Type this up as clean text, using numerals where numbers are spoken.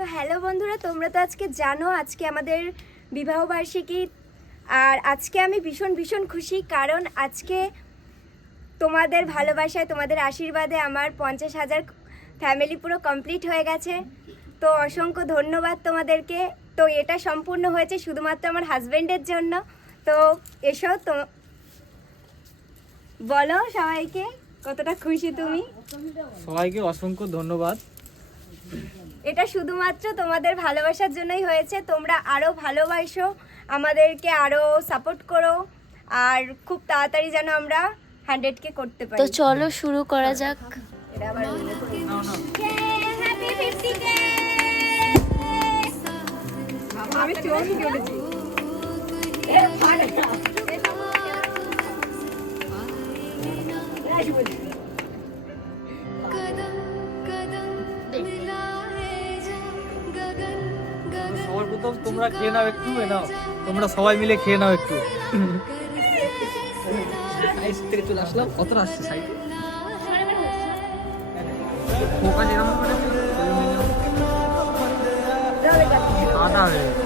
তো হ্যালো বন্ধুরা, তোমরা তো আজকে জানো আজকে আমাদের বিবাহবার্ষিকী। আর আজকে আমি ভীষণ ভীষণ খুশি, কারণ আজকে তোমাদের ভালোবাসায়, তোমাদের আশীর্বাদে আমার 50,000 ফ্যামিলি পুরো কমপ্লিট হয়ে গেছে। তো অসংখ্য ধন্যবাদ তোমাদেরকে। তো এটা সম্পূর্ণ হয়েছে শুধুমাত্র আমার হাজব্যান্ডের জন্য। তো এসো, তো বলো সবাইকে কতটা খুশি তুমি। সবাইকে অসংখ্য ধন্যবাদ। এটা শুধুমাত্র তোমাদের ভালোবাসার জন্যই হয়েছে। তোমরা আরও ভালোবাসো, আমাদেরকে আরও সাপোর্ট করো, আর খুব তাড়াতাড়ি যেন আমরা 100K করতে পারি। তো চলো শুরু করা যাক। এটা আবার মনে করি। Happy 50K! আমি চোখই জ্বলেছি। সবার প্রথম তোমরা খেয়ে নাও একটু, নাও তোমরা সবাই মিলে খেয়ে নাও একটু। সাইজ থেকে চলে আসলাম, কতটা আসছে সাইজ? ফোকাস এরকম করে সাদা হয়ে গেছে।